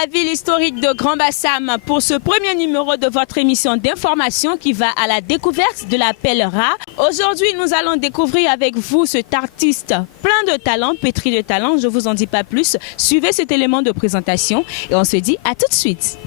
la ville historique de Grand Bassam pour ce premier numéro de votre émission d'information qui va à la découverte de la Pèlera. Aujourd'hui, nous allons découvrir avec vous cet artiste plein de talent, pétri de talent. Je ne vous en dis pas plus. Suivez cet élément de présentation et on se dit à tout de suite.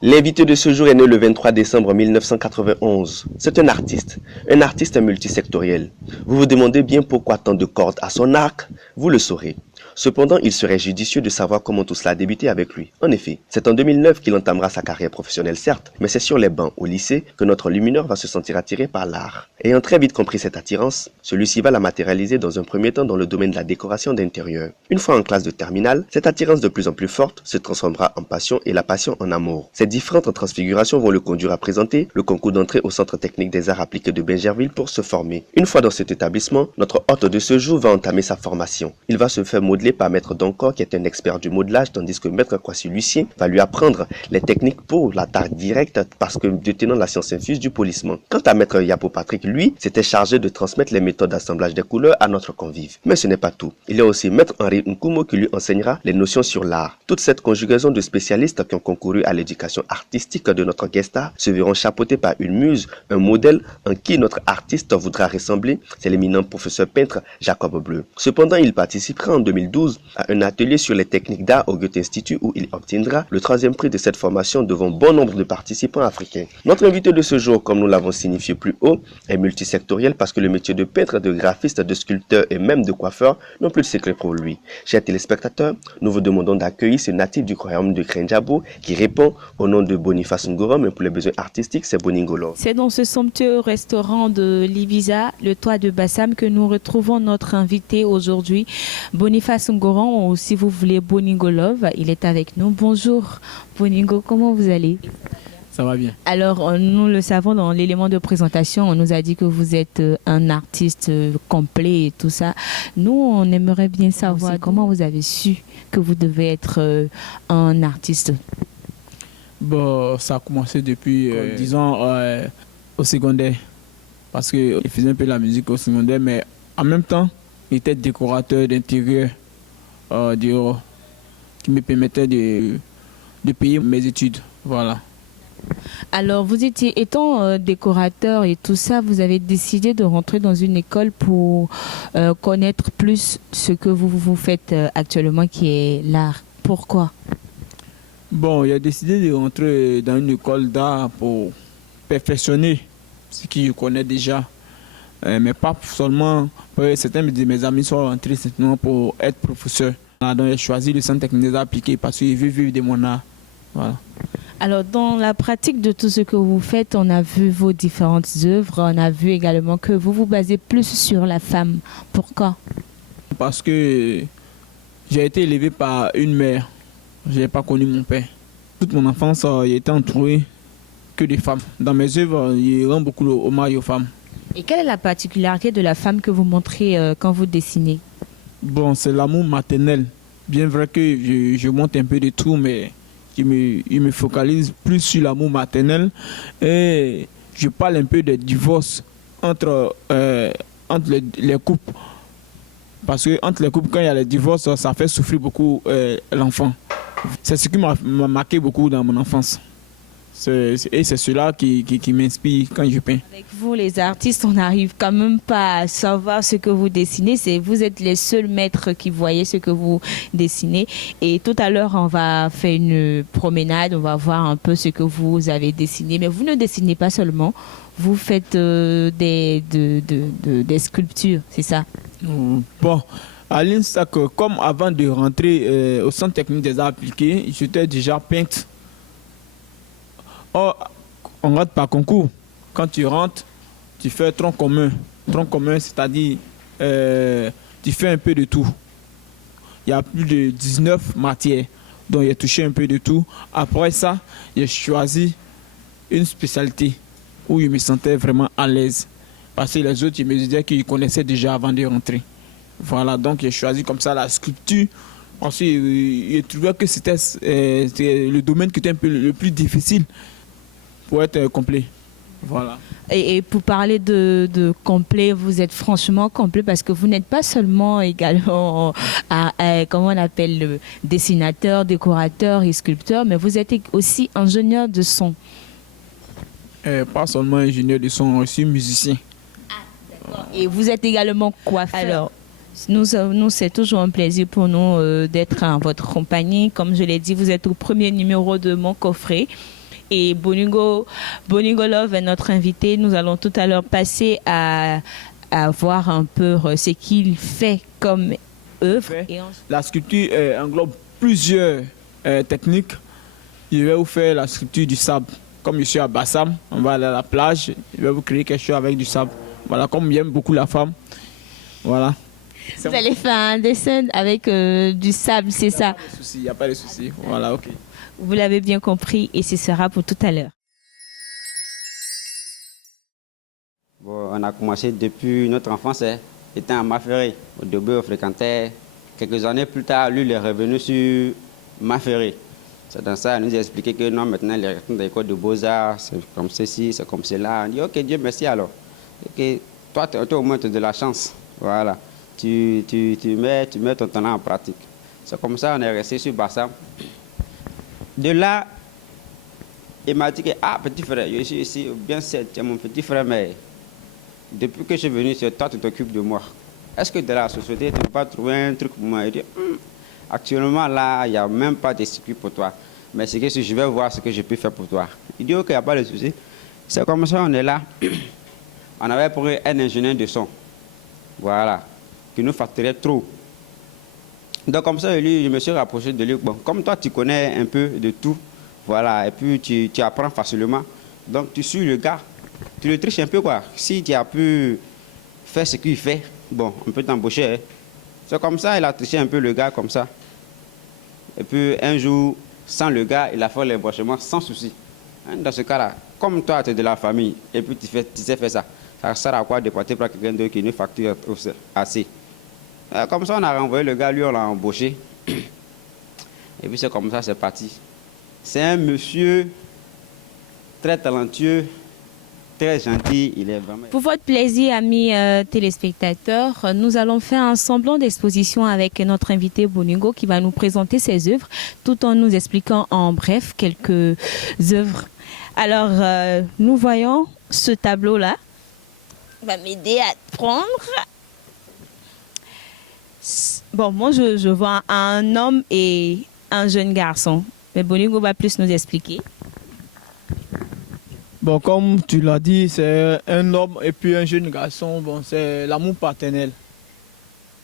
L'invité de ce jour est né le 23 décembre 1991. C'est un artiste multisectoriel. Vous vous demandez bien pourquoi tant de cordes à son arc? Vous le saurez. Cependant, il serait judicieux de savoir comment tout cela a débuté avec lui. En effet, c'est en 2009 qu'il entamera sa carrière professionnelle, certes, mais c'est sur les bancs au lycée que notre lumineur va se sentir attiré par l'art. Ayant très vite compris cette attirance, celui-ci va la matérialiser dans un premier temps dans le domaine de la décoration d'intérieur. Une fois en classe de terminale, cette attirance de plus en plus forte se transformera en passion et la passion en amour. Ces différentes transfigurations vont le conduire à présenter le concours d'entrée au Centre technique des arts appliqués de Bingerville pour se former. Une fois dans cet établissement, notre hôte de ce jour va entamer sa formation. Il va se faire modeler par Maître Doncor qui est un expert du modelage, tandis que Maître Kwasi Lucien va lui apprendre les techniques pour la taille directe parce que détenant la science infuse du polissement. Quant à Maître Yapo Patrick, lui, s'était chargé de transmettre les méthodes d'assemblage des couleurs à notre convive. Mais ce n'est pas tout. Il y a aussi Maître Henri Nkumo qui lui enseignera les notions sur l'art. Toute cette conjugaison de spécialistes qui ont concouru à l'éducation artistique de notre guest star se verront chapeautés par une muse, un modèle en qui notre artiste voudra ressembler, c'est l'éminent professeur peintre Jacob Bleu. Cependant, il participera en 2012 à un atelier sur les techniques d'art au Goethe Institut où il obtiendra le 3e prix de cette formation devant bon nombre de participants africains. Notre invité de ce jour, comme nous l'avons signifié plus haut, est multisectoriel parce que le métier de peintre, de graphiste, de sculpteur et même de coiffeur n'ont plus de secret pour lui. Chers téléspectateurs, nous vous demandons d'accueillir ce natif du royaume de Krenjabo qui répond au nom de Boniface Ngorom, mais pour les besoins artistiques, c'est Boningolo. C'est dans ce somptueux restaurant de l'Ibiza, le toit de Bassam, que nous retrouvons notre invité aujourd'hui, Boniface Ngorom, ou si vous voulez Boningolov. Il est avec nous. Bonjour Boningo, comment vous allez? Ça va bien. Alors, nous le savons dans l'élément de présentation, on nous a dit que vous êtes un artiste complet et tout ça. Nous, on aimerait bien savoir comment vous avez su que vous devez être un artiste. Bon, ça a commencé depuis, disons, au secondaire. Parce qu'il faisait un peu la musique au secondaire, mais en même temps, il était décorateur d'intérieur qui me permettait de payer mes études. Voilà. Alors, vous étiez, étant décorateur et tout ça, vous avez décidé de rentrer dans une école pour connaître plus ce que vous faites actuellement, qui est l'art. Pourquoi? Bon, il a décidé de rentrer dans une école d'art pour perfectionner ce qu'il connaît déjà. Mais pas seulement, certains de mes amis sont rentrés simplement pour être professeur. Donc, j'ai choisi le Centre technique des arts appliqués parce qu'il veut vivre de mon art. Voilà. Alors, dans la pratique de tout ce que vous faites, on a vu vos différentes œuvres. On a vu également que vous vous basez plus sur la femme. Pourquoi? Parce que j'ai été élevé par une mère. Je n'ai pas connu mon père. Toute mon enfance, j'ai été entouré que de femmes. Dans mes œuvres, il rend beaucoup hommage aux femmes. Et quelle est la particularité de la femme que vous montrez quand vous dessinez? Bon, c'est l'amour maternel. Bien vrai que je montre un peu de tout, mais il me focalise plus sur l'amour maternel. Et je parle un peu des divorces entre les couples. Parce que entre les couples, quand il y a les divorces, ça fait souffrir beaucoup l'enfant. C'est ce qui m'a marqué beaucoup dans mon enfance. Et c'est cela qui m'inspire quand je peins. Avec vous, les artistes, on n'arrive quand même pas à savoir ce que vous dessinez. Vous êtes les seuls maîtres qui voyaient ce que vous dessinez. Et tout à l'heure, on va faire une promenade, on va voir un peu ce que vous avez dessiné. Mais vous ne dessinez pas seulement, vous faites des sculptures, c'est ça? Bon, à l'INSAC, comme avant de rentrer au Centre technique des arts appliqués, j'étais déjà peintre. Or, on rentre par concours. Quand tu rentres, tu fais tronc commun. Tronc commun, c'est-à-dire tu fais un peu de tout. Il y a plus de 19 matières, donc j'ai touché un peu de tout. Après ça, j'ai choisi une spécialité où je me sentais vraiment à l'aise. Parce que les autres, ils me disaient qu'ils connaissaient déjà avant de rentrer. Voilà, donc j'ai choisi comme ça la sculpture. Ensuite, j'ai trouvé que c'était le domaine qui était un peu le plus difficile pour être complet. Voilà. Et pour parler de complet, vous êtes franchement complet parce que vous n'êtes pas seulement également, comment on appelle, dessinateur, décorateur et sculpteur, mais vous êtes aussi ingénieur de son. Pas seulement ingénieur de son, aussi musicien. Et vous êtes également coiffeur. Alors, nous c'est toujours un plaisir pour nous d'être en votre compagnie. Comme je l'ai dit, vous êtes au premier numéro de mon coffret. Et Boningo Love est notre invité. Nous allons tout à l'heure passer à voir un peu ce qu'il fait comme œuvre. La sculpture englobe plusieurs techniques. Je vais vous faire la sculpture du sable. Comme je suis à Bassam, on va aller à la plage. Je vais vous créer quelque chose avec du sable. Voilà, comme j'aime beaucoup la femme. Voilà. Vous allez faire un dessin avec du sable, c'est ça? Il n'y a pas de souci. Voilà, ok. Vous l'avez bien compris et ce sera pour tout à l'heure. Bon, on a commencé depuis notre enfance, étant à Maferré. Au début, on fréquentait. Quelques années plus tard, lui, il est revenu sur Maferré. C'est dans ça, il nous a expliqué que non, maintenant, il est dans l'école de Beaux-Arts, c'est comme ceci, c'est comme cela. On dit, ok, Dieu merci alors. Okay. Toi, au moins, tu as de la chance. Voilà. Tu mets ton talent en pratique. C'est comme ça, on est resté sur Bassam. De là, il m'a dit que, petit frère, je suis ici, bien certes, tu es mon petit frère, mais depuis que je suis venu, c'est toi qui t'occupes de moi. Est-ce que dans la société, tu ne peux pas trouver un truc pour moi? Il dit, actuellement, là, il n'y a même pas de circuit pour toi. Mais c'est que si je vais voir ce que je peux faire pour toi. Il dit, ok, il n'y a pas de souci. C'est comme ça, on est là. On avait pris un ingénieur de son. Voilà. Qui nous facturait trop. Donc comme ça, lui, je me suis rapproché de lui. Bon, comme toi, tu connais un peu de tout, voilà, et puis tu apprends facilement. Donc tu suis le gars, tu le triches un peu, quoi. Si tu as pu faire ce qu'il fait, bon, on peut t'embaucher. Hein. C'est comme ça, il a triché un peu le gars, comme ça. Et puis un jour, sans le gars, il a fait l'embauchement sans souci. Hein, dans ce cas-là, comme toi, tu es de la famille, et puis tu sais faire ça, ça sert à quoi de partir pour quelqu'un d'autre qui nous facture assez? Comme ça, on a renvoyé le gars, lui, on l'a embauché. Et puis c'est comme ça, c'est parti. C'est un monsieur très talentueux, très gentil. Il est vraiment... Pour votre plaisir, amis téléspectateurs, nous allons faire un semblant d'exposition avec notre invité Boningo qui va nous présenter ses œuvres tout en nous expliquant en bref quelques œuvres. Alors, nous voyons ce tableau-là. Il va m'aider à prendre... Bon, moi, je vois un homme et un jeune garçon. Mais Boningo va plus nous expliquer. Bon, comme tu l'as dit, c'est un homme et puis un jeune garçon. Bon, c'est l'amour paternel.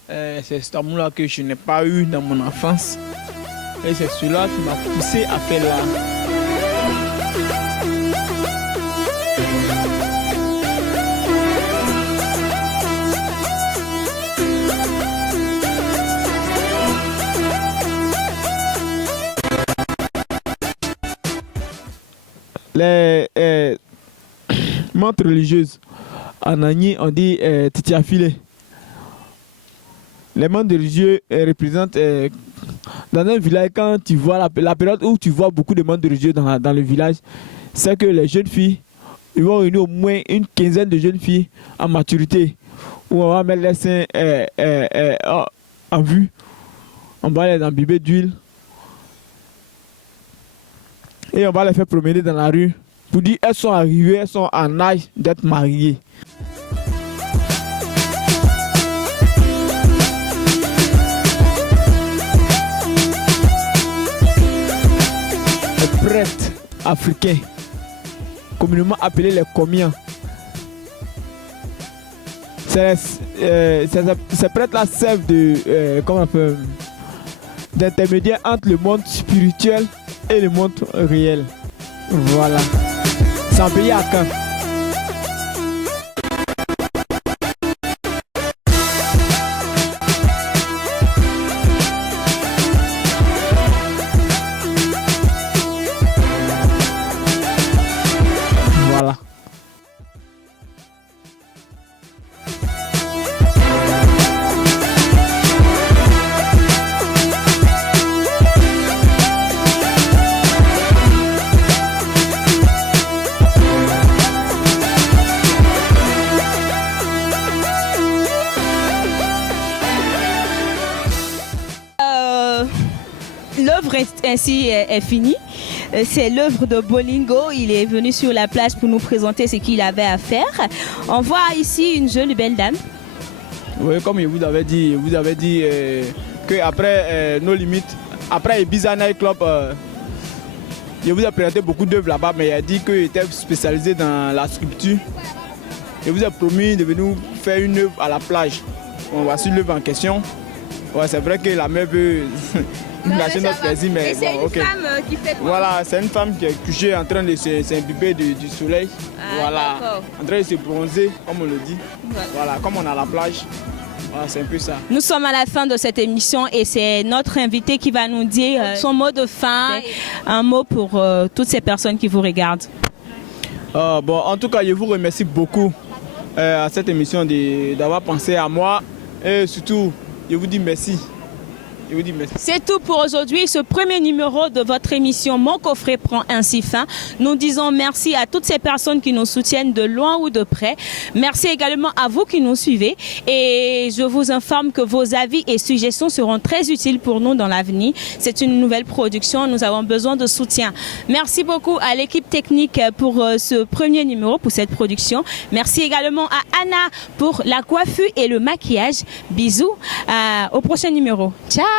C'est cet amour-là que je n'ai pas eu dans mon enfance. Et c'est cela qui m'a poussé à faire l'art. Les montres religieuses, en Agni, on dit titiafilé. Les montres religieuses représentent dans un village, quand tu vois la période où tu vois beaucoup de montres religieuses dans le village, c'est que les jeunes filles, ils vont réunir au moins une quinzaine de jeunes filles en maturité, où on va mettre les seins en vue, on va les imbiber d'huile. Et on va les faire promener dans la rue pour dire qu'elles sont arrivées, elles sont en âge d'être mariées. Les prêtres africains, communément appelés les comiens, ces prêtres-là servent d'intermédiaire entre le monde spirituel et le monde réel. Voilà. C'est un pays à Caen. Voilà. l'œuvre ainsi est finie. C'est l'œuvre de Bolingo. Il est venu sur la plage pour nous présenter ce qu'il avait à faire. On voit ici une jolie belle dame. Oui, comme je vous avais dit, qu'après nos limites, après Ibiza Night Club, je vous ai présenté beaucoup d'œuvres là-bas, mais il a dit qu'il était spécialisé dans la sculpture. Je vous ai promis de venir faire une œuvre à la plage. On va suivre l'œuvre en question. Ouais, c'est vrai que la mère veut nous gâcher notre plaisir, mais et c'est bon, une ok. femme qui fait quoi? Voilà, c'est une femme qui est couchée en train de s'imbiber du soleil. Voilà, d'accord. en train de se bronzer, comme on le dit. Ouais. Voilà, comme on est à la plage. Voilà, c'est un peu ça. Nous sommes à la fin de cette émission et c'est notre invité qui va nous dire son mot de fin, un mot pour toutes ces personnes qui vous regardent. Bon, en tout cas, je vous remercie beaucoup à cette émission d'avoir pensé à moi et surtout, je vous dis merci. Je vous dis merci. C'est tout pour aujourd'hui. Ce premier numéro de votre émission Mon coffret prend ainsi fin. Nous disons merci à toutes ces personnes qui nous soutiennent de loin ou de près. Merci également à vous qui nous suivez. Et je vous informe que vos avis et suggestions seront très utiles pour nous dans l'avenir. C'est une nouvelle production. Nous avons besoin de soutien. Merci beaucoup à l'équipe technique pour ce premier numéro, pour cette production. Merci également à Anna pour la coiffure et le maquillage. Bisous. Au prochain numéro. Ciao!